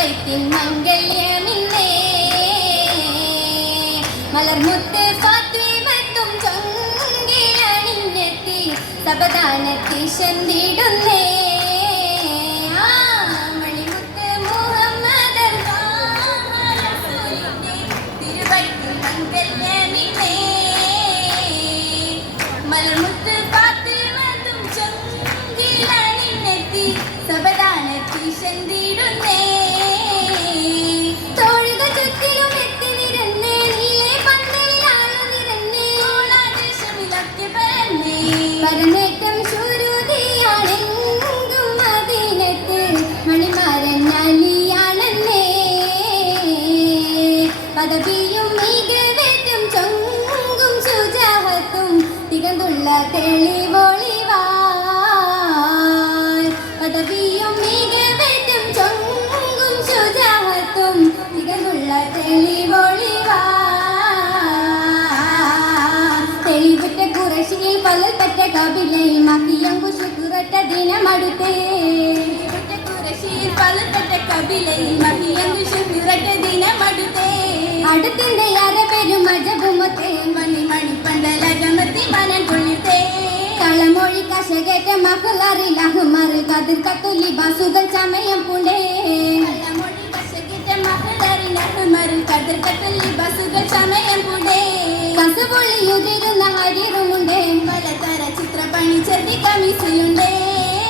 തിരുവൈത്തിൻ മംഗല്യമിന്നേ മലർമുത്ത് ഫാത്തിമത്തും ചൊങ്കിലണിഞ്ഞെത്തി സബദാനത്തി ശന്തിടുന്നേ മണിമുത്ത് മുഹമ്മദ് തിരുവൈത്തിൻ മംഗല്യമിന്നേ മലർമുത്ത് ഫാത്തിമത്തും ചൊങ്കിലണിഞ്ഞെത്തി സബദാനത്തി ശന്തിടുന്നേ പരമേറ്റം ശൂരുതിയാണെങ്കും മദീനത്ത് മണിമാരൻ അലിയാണെന്നേ പദവിയും മികവേറ്റും ചൊങ്കും ശുചാഹത്തും തികന്തുള്ള തെളിവൊളിവാൻ പദവിയും മികവേറ്റും ചൊങ്കും ശുചാഹത്തും തികന്തുള്ള തെളിവൊളിവാൻ തെളിവിട്ട കുറശിയിൽ പലൽപ്പെട്ട കപിലയിൽ മഹിയങ്കു ശുക്രട്ട ദിനമടുത്തേ കുറശിയിൽ പലൽപ്പെട്ട കപിലയിൽ മഹിയങ്കു ശുക്രട്ട ദിനമടുത്തേ അടുത്തിന്റെ അരപെരും അജബുമത്തെ മണി മണിപ്പന്തലകമത്തി മനൻ കൊള്ളിത്തേ കളമൊഴി കശകേറ്റ മകളറിൽ അഹ്മറിൽ കതിർ കത്തുലി ബസുകൾ ചമയം പുണ്ടേ കളമൊഴി കശകേറ്റ മകളറിൽ അഹ്മറിൽ കതിർ കത്തുലി ബസുകൾ ചമയം പുണ്ടേ കസുപൊളിയുതിരുന്ന ഹരിറുമുണ്ടേ പലതര ചിത്രപ്പണി ചെറുതി കമിസിയുണ്ടേ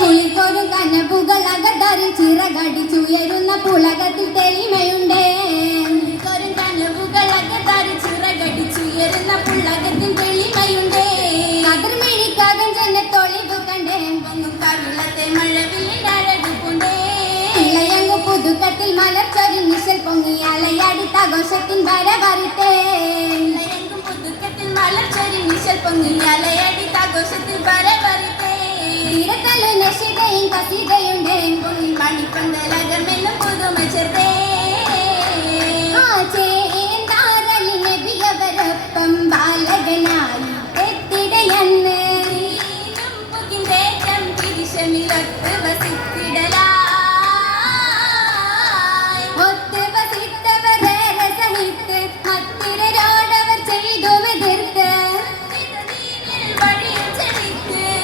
കുളിക്കോരും കനപ്പുകൾ അകതറി ചിറകടിച്ചുയരുന്ന പുളകത്തിൽ തെളിമയുണ്ടേ കുളിക്കോരും കനപ്പുകൾ അകതറി ചിറകടിച്ചുയരുന്ന പുളകത്തിൽ തെളിമയുണ്ടേ കതിർമിഴിക്കകം ചെന്നെ തൊളിവ് കണ്ടേ പൊങ്ങും കവിളത്തെ മഴവില്ലിന്റെ അഴകുണ്ടേ ഇളയങ്ങു പുതുക്കത്തിൽ മലർച്ചൊരി നിശൽ പൊങ്ങി അലയാടി തഘോഷത്തിൻ വരവറിത്തേ മലർച്ചൊരി നിശൽ പൊങ്ങി അലയാടി തഘോഷത്തിൽ വരവറിത്തേ തീരത്തല്ലു നശിതയും കസിതയുണ്ടേ പൊങ്ങി മണിപ്പന്തലകമെന്നും പുതുമ ചേർത്തേ നബിയവരൊപ്പം ബാലകനായി എത്തിടയന്ന് പുകിന്തേറ്റം തിരിശമിലൊത്ത് വസിത്തിടലായി ഒത്ത് വസിത്തവരേറെ സഹിത്ത് മത്തിരരോടവർ ചെയ്തു എതിർത്ത്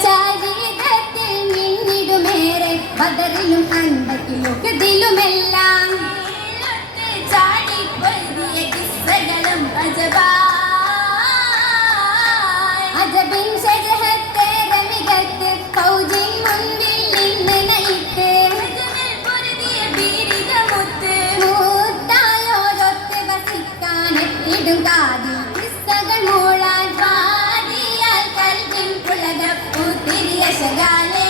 ചരിതത്തിൽ മിന്നിടുമേറെ ബദറിലും അൻപത്തിലുമെല്ലാം ചാടിപ്പൊഴുതിയ കിസ്സകളും അജബിൻ ഷജഹത്തേറെ മികത്ത് ഫൗജിൻ മുൻപിൽ നിന്ന് നയിത്ത് മൂത്തായോരൊത്ത് വസിക്കാനെത്തിടും കാതി കിസ്സകൾ മൂളാൻ പാതിയാൽ കൽവിൻ പുളകം പൂത്തിരിയ ശകാലേ